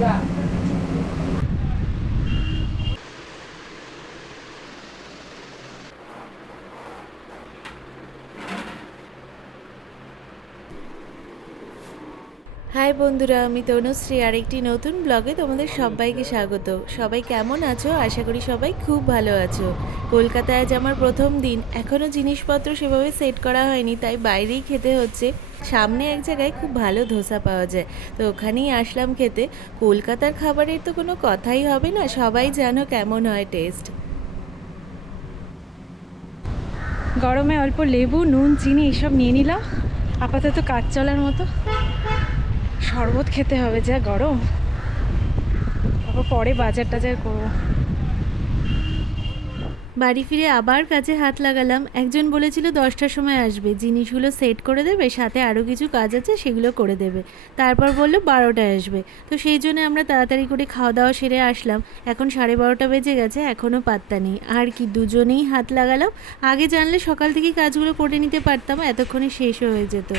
High বন্ধুরা, আমি তনুশ্রী আরেকটি নতুন ব্লগে তোমাদের সবাইকে স্বাগত। সবাই কেমন আছো? আশা করি সবাই খুব ভালো আছো। কলকাতায় আজ আমার প্রথম দিন, এখনও জিনিসপত্র সেভাবে সেট করা হয়নি, তাই বাইরেই খেতে হচ্ছে। সামনে এক জায়গায় খুব ভালো ধোসা পাওয়া যায়, তো ওখানেই আসলাম খেতে। কলকাতার খাবারের তো কোনো কথাই হবে না, সবাই জানো কেমন হয় টেস্ট। গরমে অল্প লেবু, নুন, চিনি এসব নিয়ে নিলাম। আপাতত কাজ চলার মতো। শরবত খেতে হবে, যা গরম। তারপর পরে বাজার টাজার করবো। বাড়ি ফিরে আবার কাজে হাত লাগালাম। একজন বলেছিল 10টার সময় আসবে, জিনিসগুলো সেট করে দেবে, সাথে আরও কিছু কাজ আছে সেগুলো করে দেবে। তারপর বললো 12টায় আসবে, তো সেই জন্য আমরা তাড়াতাড়ি করে খাওয়া দাওয়া সেরে আসলাম। এখন 12:30 বেজে গেছে, এখনও পাত্তা নেই। আর কি দুজনেই হাত লাগালাম। আগে জানলে সকাল থেকেই কাজগুলো করে নিতে পারতাম, এতক্ষণে শেষ হয়ে যেত।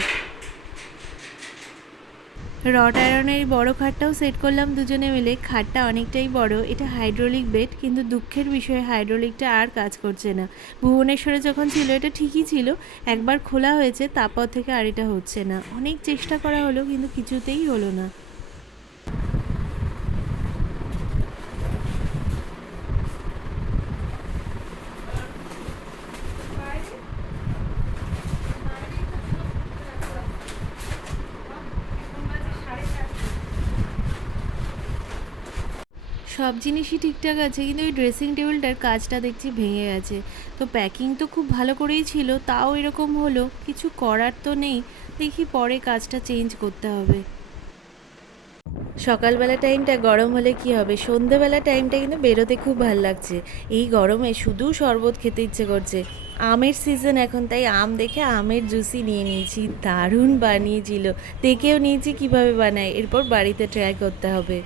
রড আয়রনের বড় খাটটাও সেট করলাম দুজনে মিলে। খাটটা অনেকটাই বড়, এটা হাইড্রোলিক বেড, কিন্তু দুঃখের বিষয়ে হাইড্রোলিকটা আর কাজ করছে না। ভুবনেশ্বরে যখন ছিল এটা ঠিকই ছিল, একবার খোলা হয়েছে, তারপর থেকে আর এটা হচ্ছে না। অনেক চেষ্টা করা হলো কিন্তু কিছুতেই হলো না। সব জিনিসই ঠিকঠাক আছে, কিন্তু ওই ড্রেসিং টেবিলটার কাজটা দেখছি ভেঙে গেছে। তো প্যাকিং তো খুব ভালো করেই ছিল, তাও এরকম হলো, কিছু করার তো নেই। দেখি পরে কাজটা চেঞ্জ করতে হবে। সকালবেলা টাইমটা গরম হলে কি হবে, সন্ধেবেলা টাইমটা কিন্তু বেরোতে খুব ভাল লাগছে। এই গরমে শুধু শরবত খেতে ইচ্ছে করছে। আমের সিজন এখন, তাই আম দেখে আমের জুসই নিয়ে নিয়েছি। দারুণ বানিয়েছিল, দেখেও নিয়েছি কিভাবে বানায়, এরপর বাড়িতে ট্রাই করতে হবে।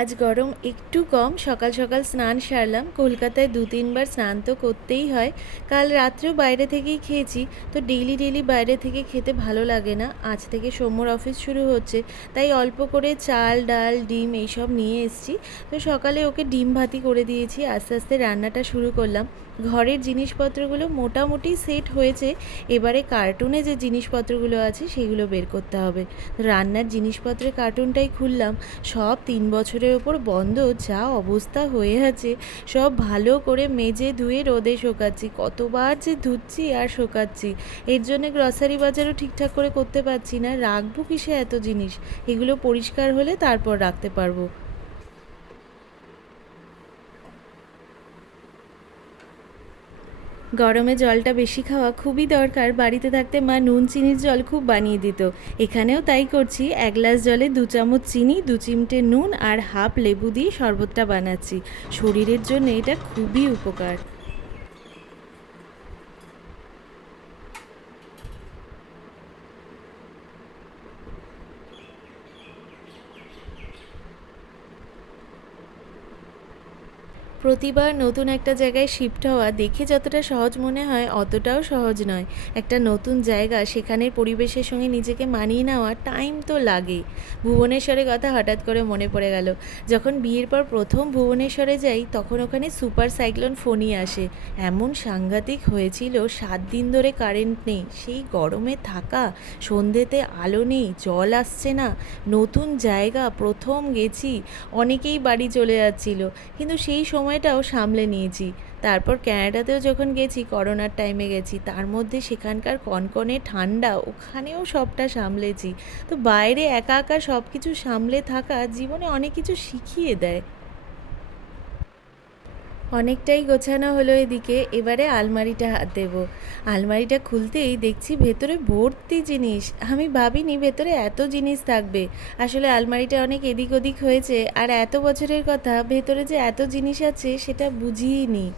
আজ গরম একটু কম, সকাল সকাল স্নান সারলাম। কলকাতায় 2-3বার স্নান তো করতেই হয়। কাল রাত্রেও বাইরে থেকেই খেয়েছি, তো ডেইলি ডেইলি বাইরে থেকে খেতে ভালো লাগে না। আজ থেকে সৌম্যর অফিস শুরু হচ্ছে, তাই অল্প করে চাল, ডাল, ডিম এইসব নিয়ে এসেছি। তো সকালে ওকে ডিম ভাতি করে দিয়েছি, আস্তে আস্তে রান্নাটা শুরু করলাম। ঘরের জিনিসপত্রগুলো মোটামুটি সেট হয়েছে, এবারে কার্টুনে যে জিনিসপত্রগুলো আছে সেগুলো বের করতে হবে। রান্নার জিনিসপত্রের কার্টুনটাই খুললাম, সব 3 বছরের ওপর বন্ধ, যা অবস্থা হয়ে আছে। সব ভালো করে মেজে ধুয়ে রোদে শোকাচ্ছি, কতবার যে ধুচ্ছি আর শোকাচ্ছি। এর জন্য গ্রসারি বাজারও ঠিকঠাক করে করতে পারছি না। রাখবো কিসে এত জিনিস? এগুলো পরিষ্কার হলে তারপর রাখতে পারবো। গরমে জলটা বেশি খাওয়া খুবই দরকার। বাড়িতে থাকতে মা নুন চিনির জল খুব বানিয়ে দিত, এখানেও তাই করছি। 1 গ্লাস জলে 2 চামচ চিনি, 2 চিমটে নুন আর হাফ লেবু দিয়ে শরবতটা বানাচ্ছি। শরীরের জন্য এটা খুবই উপকার। প্রতিবার নতুন একটা জায়গায় শিফট হওয়া দেখে যতটা সহজ মনে হয়, অতটাও সহজ নয়। একটা নতুন জায়গা, সেখানের পরিবেশের সঙ্গে নিজেকে মানিয়ে নেওয়া টাইম তো লাগেই। ভুবনেশ্বরের কথা হঠাৎ করে মনে পড়ে গেল। যখন বিয়ের পর প্রথম ভুবনেশ্বরে যাই, তখন ওখানে সুপার সাইক্লোন ফণী আসে। এমন সাংঘাতিক হয়েছিল, 7 দিন ধরে কারেন্ট নেই, সেই গরমে থাকা, সন্ধ্যেতে আলো নেই, জল আসছে না, নতুন জায়গা, প্রথম গেছি, অনেকেই বাড়ি চলে যাচ্ছিল, কিন্তু সেই সময়টাও সামলে নিয়েছি। তারপর ক্যানাডাতেও যখন গেছি, করোনার টাইমে গেছি, তার মধ্যে সেখানকার কনকনে ঠান্ডা, ওখানেও সবটা সামলেছি। তো বাইরে একা একা সব কিছু সামলে থাকা জীবনে অনেক কিছু শিখিয়ে দেয়। অনেকটাই গোছানো হলো এদিকে, এবারে আলমারিটা হাত দেবো। আলমারিটা খুলতেই দেখছি ভেতরে ভর্তি জিনিস। আমি ভাবিনি ভেতরে এত জিনিস থাকবে। আসলে আলমারিটা অনেক এদিক ওদিক হয়েছে, আর এত বছরের কথা, ভেতরে যে এত জিনিস আছে সেটা বুঝিইনি।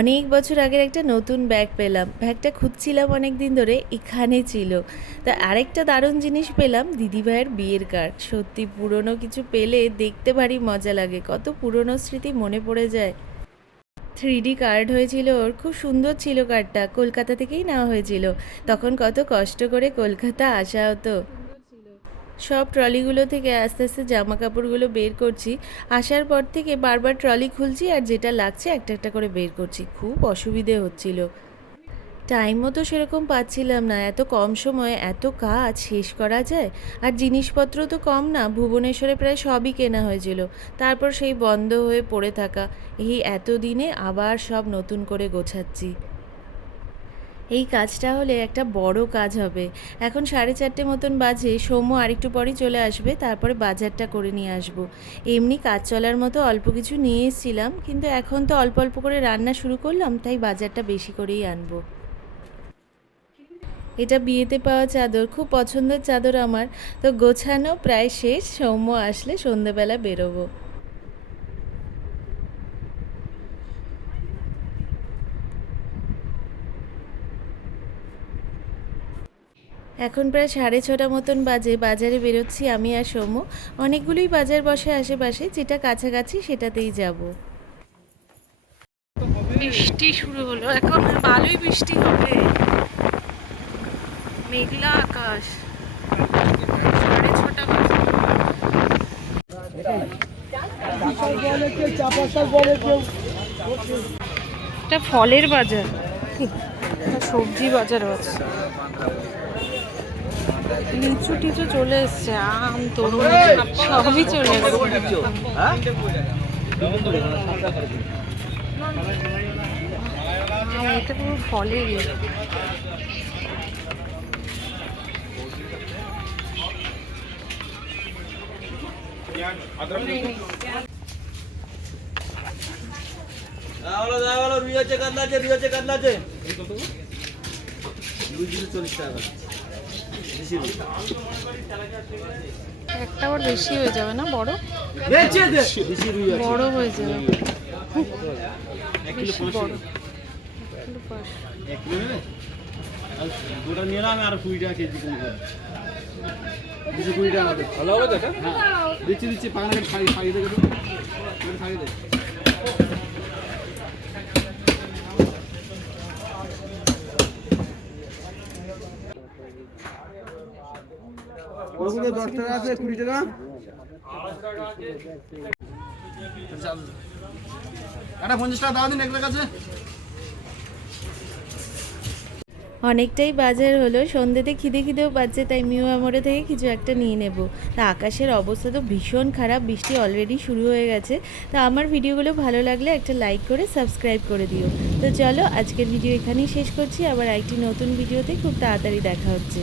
অনেক বছর আগের একটা নতুন ব্যাগ পেলাম, ব্যাগটা খুঁজছিলাম অনেক দিন ধরে, এখানে ছিল। তা আরেকটা দারুণ জিনিস পেলাম, দিদিভাইয়ের বিয়ের কার্ড। সত্যি পুরনো কিছু পেলে দেখতে ভারী মজা লাগে, কত পুরনো স্মৃতি মনে পড়ে যায়। 3D কার্ড হয়েছিল ওর, খুব সুন্দর ছিল কার্ডটা, কলকাতা থেকেই নেওয়া হয়েছিল। তখন কত কষ্ট করে কলকাতা আসা হতো। সব ট্রলিগুলো থেকে আস্তে আস্তে জামা কাপড়গুলো বের করছি। আসার পর থেকে বারবার ট্রলি খুলছি আর যেটা লাগছে একটা একটা করে বের করছি। খুব অসুবিধে হচ্ছিল, টাইমও তো সেরকম পাচ্ছিলাম না। এত কম সময়ে এত কাজ শেষ করা যায়? আর জিনিসপত্র তো কম না, ভুবনেশ্বরে প্রায় সবই কেনা হয়েছিল। তারপর সেই বন্ধ হয়ে পড়ে থাকা, এই এতদিনে আবার সব নতুন করে গোছাচ্ছি। এই কাজটা হলে একটা বড় কাজ হবে। এখন 4:30 মতন বাজে, সৌম্য আরেকটু পরেই চলে আসবে, তারপরে বাজারটা করে নিয়ে আসবো। এমনি কাজ চলার মতো অল্প কিছু নিয়ে এসেছিলাম, কিন্তু এখন তো অল্প অল্প করে রান্না শুরু করলাম, তাই বাজারটা বেশি করেই আনবো। এটা বিয়েতে পাওয়া চাদর, খুব পছন্দের চাদর আমার। তো গোছানো প্রায় শেষ, সৌম্য আসলে সন্ধেবেলা বেরোবো। এখন প্রায় 6:30 মতন বাজে, বাজারে বেরোচ্ছি আমি আর সৌম্য। অনেকগুলোই বাজার বসে আশেপাশে, যেটা কাছাকাছি সেটাতেই যাব। বৃষ্টি শুরু হলো, এখন ভালোই বৃষ্টি হবে। মেঘলা আকাশ, 6:30 বাজে। এটা ফলের বাজার, এটা সবজি বাজারও আছে। লিচু টিচু চলে এসছে, আম তরমুজ সবই চলে এসছে। এটা পুরো ফলেরই। রুই আছে, কাতলা আছে, রুই আছে, কাতলা আছে। রুই 40 টাকা। একটা আবার বেশি হয়ে যাবে না, বড় বেশি রুই আছে। বড় হয়ে যাবে, 1 কিলো বেশি 500। বড়। 1 কিলো নেবে? আর গোটা নিলাম আর 20 টাকা কেজি কম করে। 220 টাকা হবে। ভালো হবে দেখা? হ্যাঁ। দিচ্ছি পাগনা খাইয়ে দেবে তো। খাইয়ে দে। ওগুলো 10 টাকা আছে, 20 টাকা। এটা 50 টাকা দাও দিন এক কাছে। অনেকটাই বাজার হলো, সন্ধ্যেতে খিদে খিদেও পাচ্ছে, তাই মিউ আমরে থেকে কিছু একটা নিয়ে নেব। তা আকাশের অবস্থা তো ভীষণ খারাপ, বৃষ্টি অলরেডি শুরু হয়ে গেছে। তা আমার ভিডিওগুলো ভালো লাগলে একটা লাইক করে সাবস্ক্রাইব করে দিও। তো চলো, আজকের ভিডিও এখানেই শেষ করছি, আবার একটি নতুন ভিডিওতে খুব তাড়াতাড়ি দেখা হচ্ছে।